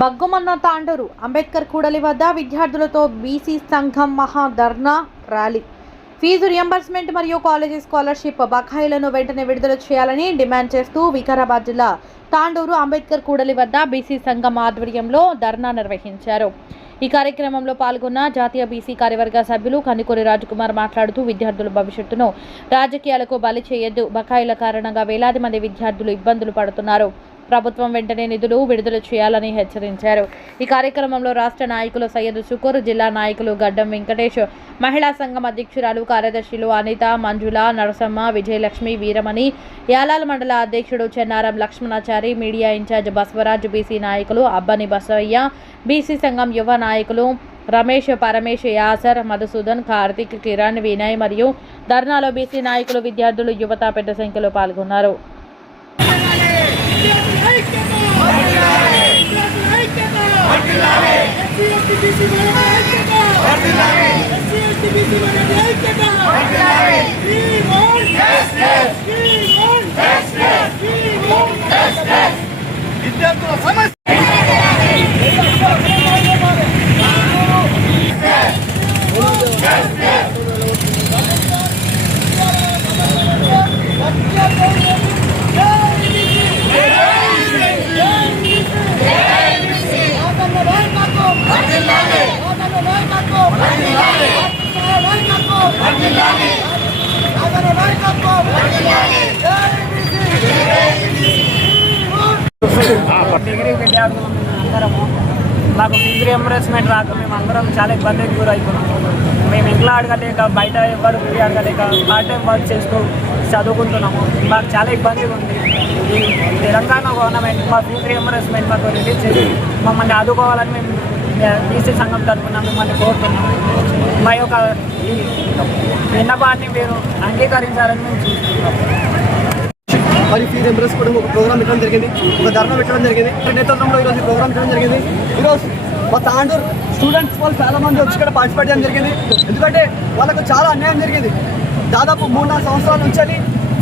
బగ్గుమన్న తాండూరు అంబేద్కర్ కూడలి వద్ద విద్యార్థులతో బీసీ సంఘం మహా ధర్నా ర్యాలీ. ఫీజు రియంబర్స్మెంట్ మరియు కాలేజీ స్కాలర్షిప్ బకాయిలను వెంటనే విడుదల చేయాలని డిమాండ్ చేస్తూ వికారాబాద్ జిల్లా తాండూరు అంబేద్కర్ కూడలి వద్ద బీసీ సంఘం ఆధ్వర్యంలో ధర్నా నిర్వహించారు. ఈ కార్యక్రమంలో పాల్గొన్న జాతీయ బీసీ కార్యవర్గ సభ్యులు కన్నికూరి రాజకుమార్ మాట్లాడుతూ విద్యార్థుల భవిష్యత్తును రాజకీయాలకు బలి చేయొద్దు. బకాయిల కారణంగా వేలాది మంది విద్యార్థులు ఇబ్బందులు పడుతున్నారు. ప్రభుత్వం వెంటనే నిధులు విడుదల చేయాలని హెచ్చరించారు. ఈ కార్యక్రమంలో రాష్ట్ర నాయకులు సయ్యద్ షుకూర్ జిల్లా నాయకులు గడ్డం వెంకటేష్ మహిళా సంఘం అధ్యక్షురాలు కార్యదర్శులు అనిత మంజుల నరసమ్మ విజయలక్ష్మి వీరమణి యాలాల మండల అధ్యక్షుడు Chennaram Lakshmanachari media incharge Basavaraj BC నాయకులు అబ్బని బసవయ్య బీసీ సంఘం యువ నాయకులు రమేష్ పరమేష్ యాసర్ మధుసూదన్ కార్తిక్ కిరణ్ వినయ్ మరియు ధర్నాలో బీసీ నాయకులు విద్యార్థులు యువత పెద్ద సంఖ్యలో పాల్గొన్నారు. విద్యార్థుల అందరము మాకు ఫీజు రియంబర్స్మెంట్ రాక మేము అందరం చాలా ఇబ్బందికి గురవుతున్నాము మేము ఇంట్లో అడగలేక బయట ఎవరు ఫ్రీ అడగలేక పార్ట్ టైం వర్క్ చేస్తూ చదువుకుంటున్నాము మాకు చాలా ఇబ్బందిగా ఉంది ఈ తెలంగాణ గవర్నమెంట్ మా ఫీజు రియంబర్స్మెంట్ మాకు రిలీజ్ చేసి మమ్మల్ని ఆదుకోవాలని మేము బీసీ సంఘం తరఫున మిమ్మల్ని కోరుతున్నాము మా యొక్క ఈ విన్నపాన్ని మీరు అంగీకరించాలని మేము చూస్తున్నాం. మరి ఫీజ్ రింబర్స్ కూడా ఒక ప్రోగ్రామ్ పెట్టడం జరిగింది. ఒక ధర్నా పెట్టడం జరిగింది. ఈ నేతృత్వంలో ఈరోజు ప్రోగ్రామ్ పెట్టడం జరిగింది. ఈరోజు మా తాండూరు స్టూడెంట్స్ వాళ్ళు చాలా మంది వచ్చి ఇక్కడ పార్టిసిపేట్ చేయడం జరిగింది. ఎందుకంటే వాళ్ళకు చాలా అన్యాయం జరిగింది. దాదాపు మూడు నాలుగు సంవత్సరాల నుంచి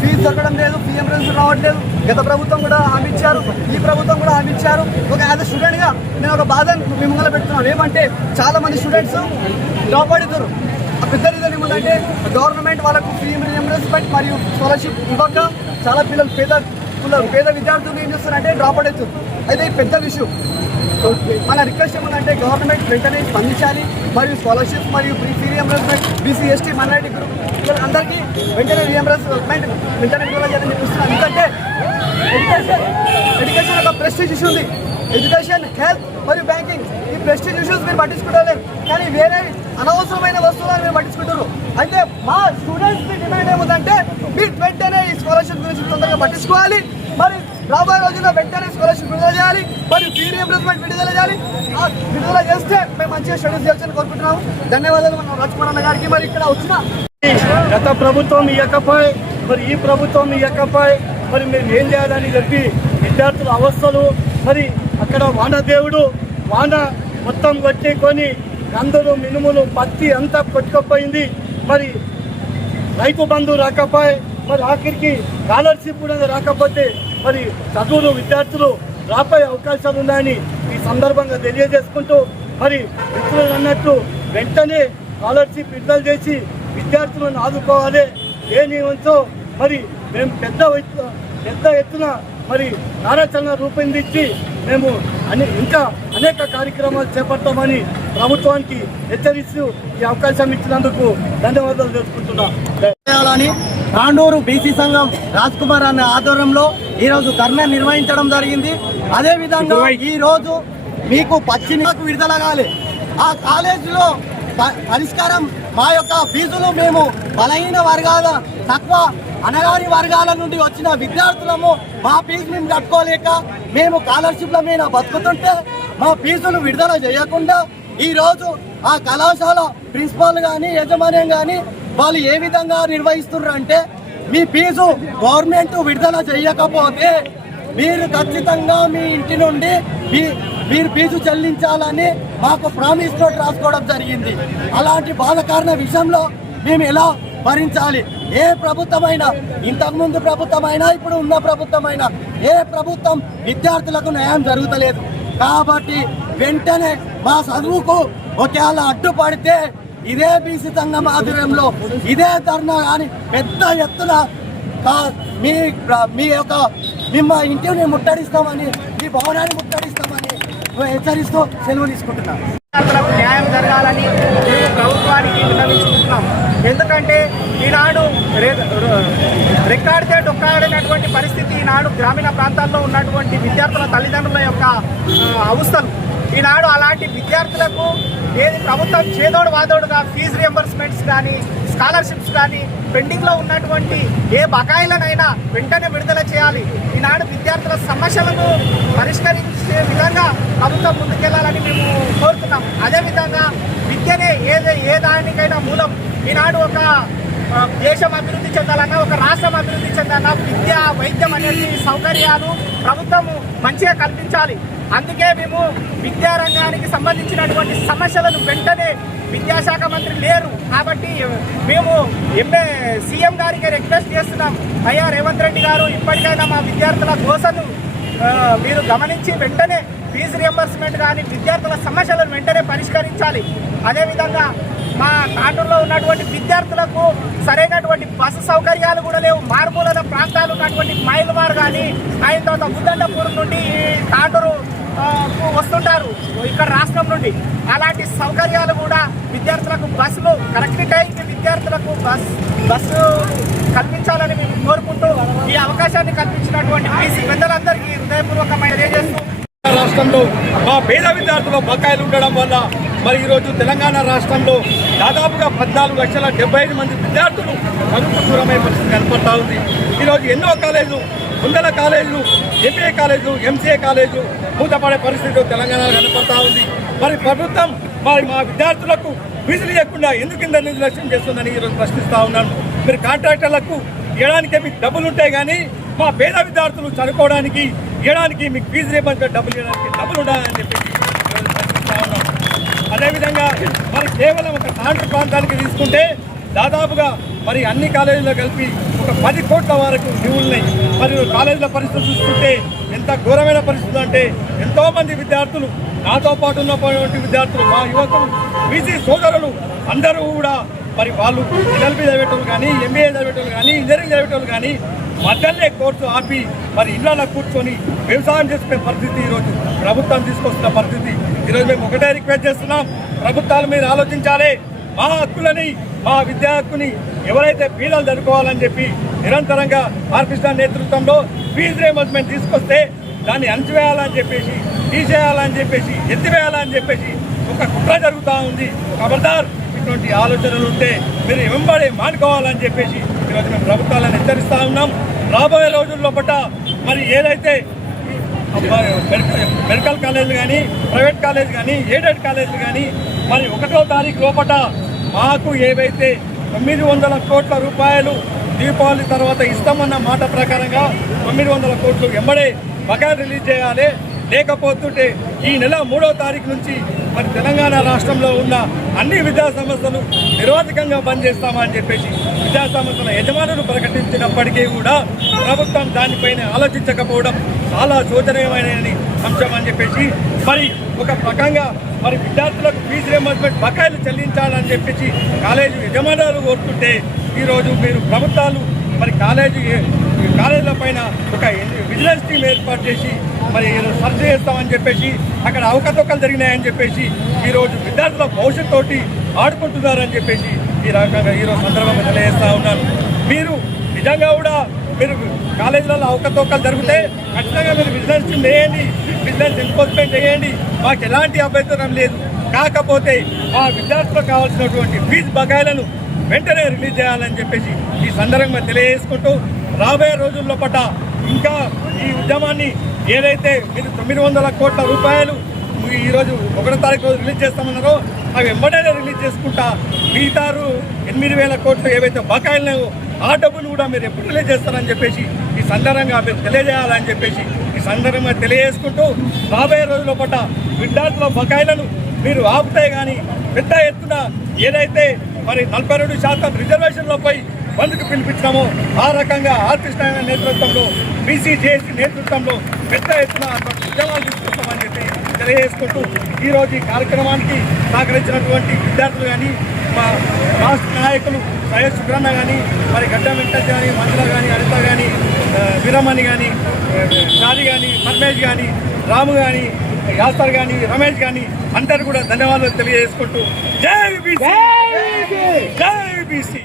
ఫీజు దొరకడం లేదు పిఎం రింబర్స్మెంట్ రావట్లేదు. గత ప్రభుత్వం కూడా హామీ ఇచ్చారు ఈ ప్రభుత్వం కూడా హామీ ఇచ్చారు. ఒక యాజ్ అ స్టూడెంట్గా నేను ఒక బాధ మిమ్మల్ని పెడుతున్నాను. ఏమంటే చాలా మంది స్టూడెంట్స్ డ్రాప్ అవుతారు ఆ పెద్ద రీజన్ ఏమంటే గవర్నమెంట్ వాళ్ళకు ఫీ రియంబర్స్మెంట్ మరియు స్కాలర్షిప్ ఇవ్వక చాలా పిల్లలు పేద పిల్లలు పేద విద్యార్థులు ఏం చేస్తారంటే డ్రాప్ అవుట్ అవుతారు అయితే పెద్ద విషయం. మన రిక్వెస్ట్ ఏమంటే గవర్నమెంట్ వెంటనే స్పందించాలి మరియు స్కాలర్షిప్ మరియు free fee reimbursement BC ST minority group అందరికీ వెంటనే రియంబర్స్మెంట్ వెంటనే విడుదల చేయాలని చెప్పిస్తున్నాను ఎందుకంటే ఎడ్యుకేషన్ ఎడ్యుకేషన్ ఒక ప్రెస్టీజ్ ఇష్యూ ఉంది. ఎడ్యుకేషన్ హెల్త్ మరియు బ్యాంకింగ్ ఈ ప్రెస్టీజ్ ఇష్యూస్ మీరు పట్టించుకోవట్లేదు కానీ వేరే అనవసరమైన వస్తువులను మీరు పట్టించుకుంటారు అయితే మా స్టూడెంట్స్ డిమాండ్ ఏముందంటే మీరు వెంటనే ఈ స్కాలర్షిప్ గురించి తొందరగా పట్టించుకోవాలి. మరి రాబోయే రోజుల్లో వెంటనే స్కాలర్షిప్ విడుదల చేయాలి మరియు ఫీ విడుదల చేయాలి. విడుదల చేస్తే మేము మంచిగా స్టడీస్ చేయొచ్చని కోరుకుంటున్నాము. ధన్యవాదాలు మన రాజ్కుమార్ గారికి. మరి ఇక్కడ వచ్చిన గత ప్రభుత్వం ఇవ్వకపోయి మరి ఈ ప్రభుత్వం ఇవ్వకపోయి మరి మేము ఏం చేయాలని చెప్పి విద్యార్థుల అవస్థలు మరి అక్కడ వానదేవుడు వాన మొత్తం కొట్టుకొని కందులు మినుములు పత్తి అంతా కొట్టుకపోయింది. మరి రైతు బంధు రాకపోయి మరి ఆఖరికి స్కాలర్షిప్ కూడా రాకపోతే మరి చదువులు విద్యార్థులు రాబోయే అవకాశాలు ఉన్నాయని ఈ సందర్భంగా తెలియజేసుకుంటూ మరి మిత్రులు అన్నట్టు వెంటనే స్కాలర్షిప్ విడుదల చేసి విద్యార్థులను ఆదుకోవాలి. లేని వంచో మరి మేము పెద్ద పెద్ద ఎత్తున మరి కార్యాచరణ రూపొందించి మేము అనే ఇంకా అనేక కార్యక్రమాలు చేపడతామని ప్రభుత్వానికి హెచ్చరిస్తూ ఈ అవకాశం ఇచ్చినందుకు ధన్యవాదాలు తెలుసుకుంటున్నా చేయాలని తాండూరు బీసీ సంఘం రాజ్ కుమార్ అనే ఆధ్వర్యంలో ఈ రోజు ధర్నా నిర్వహించడం జరిగింది. అదే విధంగా ఈ రోజు మీకు పచ్చినీకు విడుదల కాలే. ఆ కాలేజీలో పరిష్కారం మా యొక్క ఫీజులు మేము బలహీన వర్గాల తక్కువ అనగాని వర్గాల నుండి వచ్చిన విద్యార్థులము మా ఫీజు మేము కట్టుకోలేక మేము స్కాలర్షిప్ల మీద బతుకుతుంటే మా ఫీజులు విడుదల చేయకుండా ఈ రోజు ఆ కళాశాల ప్రిన్సిపాల్ కానీ యజమాన్యం కానీ వాళ్ళు ఏ విధంగా నిర్వహిస్తున్నారు అంటే మీ ఫీజు గవర్నమెంట్ విడుదల చేయకపోతే మీరు ఖచ్చితంగా మీ ఇంటి నుండి మీ మీరు ఫీజు చెల్లించాలని మాకు ప్రామిస్ నోట్ రాసుకోవడం జరిగింది. అలాంటి బాధకారణ విషయంలో మేము ఎలా భరించాలి? ఏ ప్రభుత్వమైనా ఇంతకుముందు ప్రభుత్వమైనా ఇప్పుడు ఉన్న ప్రభుత్వమైనా ఏ ప్రభుత్వం విద్యార్థులకు న్యాయం జరుగుతలేదు. కాబట్టి వెంటనే మా చదువుకు ఒకవేళ అడ్డుపడితే ఇదే బీసీ సంఘం ఆధ్వర్యంలో ఇదే ధర్నా కానీ పెద్ద ఎత్తున మీ మీ యొక్క మిమ్మ ఇంటిని ముట్టడిస్తామని మీ భవనాన్ని ముట్టడిస్తామని హెచ్చరిస్తూ సెలవు తీసుకుంటున్నాను విద్యార్థులకు న్యాయం జరగాలని మేము ప్రభుత్వానికి విన్నవించుకుంటున్నాం. ఎందుకంటే ఈనాడు రె- రెక్కాడితే డొక్కాడినటువంటి పరిస్థితి ఈనాడు గ్రామీణ ప్రాంతాల్లో ఉన్నటువంటి విద్యార్థుల తల్లిదండ్రుల యొక్క అవస్థలు. ఈనాడు అలాంటి విద్యార్థులకు ఏది ప్రభుత్వం చేదోడు వాదోడుగా ఫీజు రియంబర్స్మెంట్స్ కానీ స్కాలర్షిప్స్ కానీ పెండింగ్లో ఉన్నటువంటి ఏ బకాయిలనైనా వెంటనే విడుదల చేయాలి. ఈనాడు విద్యార్థుల సమస్యలను పరిష్కరించే విధంగా ప్రభుత్వం ముందుకెళ్ళాలని మేము కోరుతున్నాం. అదేవిధంగా విద్యనే ఏదే ఏ దానికైనా మూలం. ఈనాడు ఒక దేశం అభివృద్ధి చెందాలన్నా ఒక రాష్ట్రం అభివృద్ధి చెందాలన్నా విద్య వైద్యం అనేది సౌకర్యాలు ప్రభుత్వము మంచిగా కల్పించాలి. అందుకే మేము విద్యారంగానికి సంబంధించినటువంటి సమస్యలను వెంటనే విద్యాశాఖ మంత్రి లేరు. కాబట్టి మేము ఎంఏ సీఎం గారికి రిక్వెస్ట్ చేస్తున్నాం. అయ్యా రేవంత్ రెడ్డి గారు ఇప్పటికైనా మా విద్యార్థుల దోశను మీరు గమనించి వెంటనే ఫీజు రియంబర్స్మెంట్ కానీ విద్యార్థుల సమస్యలను వెంటనే పరిష్కరించాలి. అదేవిధంగా మా తాండూరులో ఉన్నటువంటి విద్యార్థులకు సరైనటువంటి బస్సు సౌకర్యాలు కూడా లేవు. మారుమూలన ప్రాంతాలు ఉన్నటువంటి మైల్వార్ కానీ ఆయన తర్వాత బుద్ధండపూర్ నుండి వస్తుంటారు. ఇక్కడ రాష్ట్రం నుండి అలాంటి సౌకర్యాలు కూడా విద్యార్థులకు బస్సులు కరెక్ట్ టైంకి విద్యార్థులకు బస్ బస్సు కల్పించాలని మేము కోరుకుంటూ ఈ అవకాశాన్ని కల్పించినటువంటి బీసీ పెద్దలందరికీ హృదయపూర్వకమైన తెలియజేస్తూ రాష్ట్రంలో మా పేద విద్యార్థుల బకాయిలు ఉండడం వల్ల మరి ఈరోజు తెలంగాణ రాష్ట్రంలో దాదాపుగా పద్నాలుగు లక్షల డెబ్బై ఐదు మంది విద్యార్థులు కనుక దూరమైన పరిస్థితి కనపడతా ఉంది. ఈరోజు ఎన్నో కాలేజీలు వందల కాలేజీలు ఎంబీఏ కాలేజు ఎంసీఏ కాలేజు మూతపడే పరిస్థితి తెలంగాణలో కనపడతా ఉంది. మరి ప్రభుత్వం మరి మా విద్యార్థులకు ఫీజులు ఇవ్వకుండా ఎందుకు ఇంత నిర్లక్ష్యం చేస్తుందని ఈరోజు ప్రశ్నిస్తా ఉన్నాను. మీరు కాంట్రాక్టర్లకు ఇవ్వడానికే మీకు డబ్బులు ఉంటాయి కానీ మా పేద విద్యార్థులు చదువుకోవడానికి ఇవ్వడానికి మీకు ఫీజు రేపంటే డబ్బులు ఇవ్వడానికి డబ్బులు ఉండాలని చెప్పి ప్రశ్నిస్తా అదేవిధంగా మరి కేవలం ఒక తాండ్రు ప్రాంతానికి తీసుకుంటే దాదాపుగా మరి అన్ని కాలేజీల్లో కలిపి ఒక పది కోట్ల వరకు నిధులున్నాయి మరి కాలేజీల పరిస్థితి చూసుకుంటే ఎంత ఘోరమైన పరిస్థితి అంటే ఎంతో మంది విద్యార్థులు నాతో పాటు ఉన్నటువంటి విద్యార్థులు మా యువకులు బీసీ సోదరులు అందరూ కూడా మరి వాళ్ళు ఎల్ఎల్బి చదివేటోళ్ళు కానీ ఎంబీఏ చదివేటోళ్ళు కానీ ఇంజనీరింగ్ చదివేటోళ్ళు కానీ మధ్యలోనే కోర్సు ఆపి మరి ఇళ్ళలో కూర్చొని వ్యవసాయం చేసుకునే పరిస్థితి ఈరోజు ప్రభుత్వం తీసుకొస్తున్న పరిస్థితి. ఈరోజు మేము ఒకటే రిక్వెస్ట్ చేస్తున్నాం. ప్రభుత్వాలు మీరు ఆలోచించాలి. మా హక్కులని మా విద్యార్థిని ఎవరైతే పీలలు జరుపుకోవాలని చెప్పి నిరంతరంగా ఆర్కృష్ణ నేతృత్వంలో ఫీజు రియంబర్స్మెంట్ తీసుకొస్తే దాన్ని అణచివేయాలని చెప్పేసి తీసేయాలని చెప్పేసి ఎత్తివేయాలని చెప్పేసి ఒక కుట్ర జరుగుతూ ఉంది. ఖబర్దార్ ఇటువంటి ఆలోచనలు ఉంటే మీరు వెంబడి మానుకోవాలని చెప్పేసి ఈరోజు మేము ప్రభుత్వాలను హెచ్చరిస్తూ ఉన్నాం. రాబోయే రోజుల్లో పట్ట మరి ఏదైతే మెడికల్ కాలేజ్ కానీ ప్రైవేట్ కాలేజ్ కానీ ఎయిడెడ్ కాలేజ్ కానీ మరి ఒకటో తారీఖు లోపల మాకు ఏవైతే తొమ్మిది వందల కోట్ల రూపాయలు దీపావళి తర్వాత ఇస్తామన్న మాట ప్రకారంగా తొమ్మిది వందల కోట్లు ఎంబడే బకాయి రిలీజ్ చేయాలి. లేకపోతుంటే ఈ నెల మూడో తారీఖు నుంచి మరి తెలంగాణ రాష్ట్రంలో ఉన్న అన్ని విద్యా సంస్థలు నిరోధకంగా బంద్ చేస్తామని చెప్పేసి విద్యా సంస్థల యజమానులు ప్రకటించినప్పటికీ కూడా ప్రభుత్వం దానిపైన ఆలోచించకపోవడం చాలా శోచనీయమైన అంశం అని చెప్పేసి మరి ఒక రకంగా మరి విద్యార్థులకు ఫీజు రియంబర్స్మెంట్ బకాయిలు చెల్లించాలని చెప్పేసి కాలేజీ యజమానులు కోరుతుంటే ఈరోజు మీరు ప్రభుత్వాలు మరి కాలేజీ కాలేజీల పైన ఒక విజిలెన్స్ టీం ఏర్పాటు చేసి మరి సర్చ్ చేస్తామని చెప్పేసి అక్కడ అవకతవకలు జరిగినాయని చెప్పేసి ఈరోజు విద్యార్థుల భవిష్యత్తు ఆడుకుంటున్నారని చెప్పేసి ఈ రకంగా ఈరోజు సందర్భంగా తెలియజేస్తా ఉన్నాను. మీరు నిజంగా కూడా మీరు కాలేజీలలో అవకతవకలు జరిగితే ఖచ్చితంగా మీరు విజిలెన్స్ చేయండి. వేయండి విజిలెన్స్ ఎన్ఫోర్స్మెంట్ చేయండి. మాకు ఎలాంటి అభ్యంతరం లేదు. కాకపోతే మా విద్యార్థులకు కావాల్సినటువంటి ఫీజు బకాయిలను వెంటనే రిలీజ్ చేయాలని చెప్పేసి ఈ సందర్భంగా తెలియజేసుకుంటూ రాబోయే రోజుల్లో పట ఇంకా ఈ ఉద్యమాన్ని ఏదైతే మీరు తొమ్మిది వందల కోట్ల రూపాయలు ఈరోజు ఒకటో తారీఖు రోజు రిలీజ్ చేస్తామన్నారో అవి వెంబడే రిలీజ్ చేసుకుంటా మిగతారు ఎనిమిది వేల కోట్లు ఏవైతే బకాయిలు ఆ డబ్బులు కూడా మీరు ఎప్పుడు రిలీజ్ చేస్తారని చెప్పేసి ఈ సందర్భంగా మీరు తెలియజేయాలని చెప్పేసి ఈ సందర్భంగా తెలియజేసుకుంటూ రాబోయే రోజుల పట్ల విద్యార్థుల బకాయిలను మీరు ఆపుతే కానీ పెద్ద ఎత్తున ఏదైతే మరి నలభై రెండు శాతం రిజర్వేషన్లపై బంద్కు పిలిపించామో. ఆ రకంగా ఆర్టిస్ట్ నేతృత్వంలో బీసీ జేఏసీ నేతృత్వంలో పెద్ద ఎత్తున ఉద్యమాలు తీసుకొస్తామని చెప్పి తెలియజేసుకుంటూ ఈరోజు ఈ కార్యక్రమానికి సహకరించినటువంటి విద్యార్థులు కానీ మా రాష్ట్ర నాయకులు సయ్యద్ సుబ్రహ్మ కానీ మరి గడ్డ వెంకట్ కానీ మంజుల కానీ అనిత కానీ వీరమణి కానీ షాది కానీ పరమేష్ కానీ రాము కానీ యాస్తారు కానీ రమేష్ కానీ అందరు కూడా ధన్యవాదాలు తెలియజేసుకుంటూ జై బీసీ జై బీసీ